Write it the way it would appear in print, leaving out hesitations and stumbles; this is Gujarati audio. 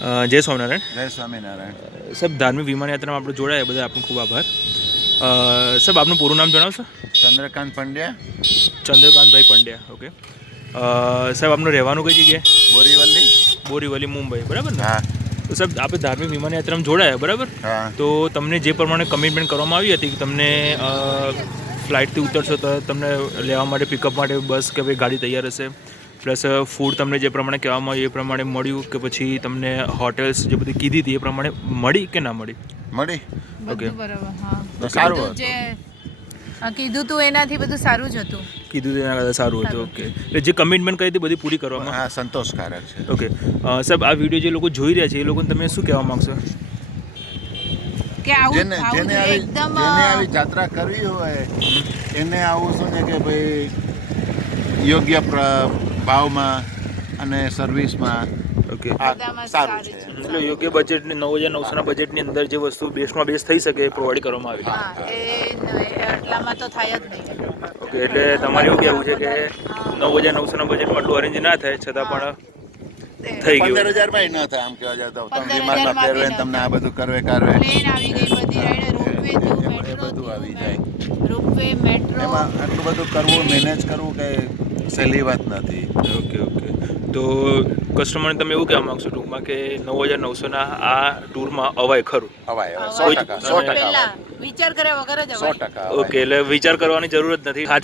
જય સ્વામિનારાયણ. જય સ્વામિનારાયણ. સાહેબ, ધાર્મિક વિમાન યાત્રામાં આપણે જોડાયા બધા આપનો ખૂબ આભાર. સાહેબ, આપનું પૂરું નામ જણાવશો? ચંદ્રકાંત પંડ્યા. ચંદ્રકાંતભાઈ પંડ્યા. ઓકે. સાહેબ, આપનું રહેવાનું કઈ જગ્યાએ? બોરીવલી. બોરીવલી, મુંબઈ, બરાબર ને? હા તો સાહેબ, આપણે ધાર્મિક વિમાન યાત્રામાં જોડાયા, બરાબર? હા. તો તમને જે પ્રમાણે કમિટમેન્ટ કરવામાં આવી હતી કે તમને ફ્લાઇટથી ઉતરશો તો તમને લેવા માટે પિકઅપ માટે બસ કે ભાઈ ગાડી તૈયાર હશે, પ્લસ ફૂડ તમને જે પ્રમાણે કહેવામાં આવ્યું એ પ્રમાણે મળ્યું કે પછી તમને હોટેલ્સ જે બધી કીધી હતી એ પ્રમાણે મળી કે ના મળી? મળી. ઓકે, બરાબર. હા, સારું બધું જે કીધું તું એનાથી બધું સારું જ હતું. કીધું તો એના કરતાં સારું હતું. ઓકે, એટલે જે કમિટમેન્ટ કરી હતી બધી પૂરી કરવામાં. હા, સંતોષકારક છે. ઓકે. સાહેબ, આ વિડીયો જે લોકો જોઈ રહ્યા છે એ લોકોને તમે શું કહેવા માગશો? કે આવું જેને આવું જેને જોઈએ આવી એકદમ જેને આવી જાત્રા કરવી હોય એને આવું શું છે કે ભાઈ યોગ્ય ભાવમાં અને સર્વિસમાં ઓકે, આ બધામાં સારું છે. સારું એટલે યોગ્ય બજેટની 9,900ના બજેટની અંદર જે વસ્તુ બેસ્ટમાં બેસ્ટ થઈ શકે એ પ્રોવાઈડ કરવામાં આવી. હા, એટલામાં તો થાય જ નહીં. ઓકે, એટલે તમારે એવું કહેવું છે કે 9,900ના બજેટમાં આટલું અરેન્જ ના થાય છતાં પણ થઈ ગયું. 15,000 ન થાય આમ કહેવા જાવ તો 15,000 વિમાનમાં માં ફેરવે બી ને તમને ન આ બધું કરવે કરવે પ્લેન આવી ગઈ, બધી રાઈડે રોપવે થયું, એ મેટ્રો બધું આવી જાય. Ropeway, metro. એમાં આટલું બધું કરવું મેનેજ કરવું કે સહેલી વાત નથી. ઓકે. તો કસ્ટમરને તમે એવું કહેવા માગશો ટૂંકમાં કે 9,900ના આ ટૂરમાં અવાય ખરું? હવાય કોઈ 100% પહેલા વિચાર કર્યા વગર જ 100% ઓકે, એટલે વિચાર કરવાની જરૂર જ નથી.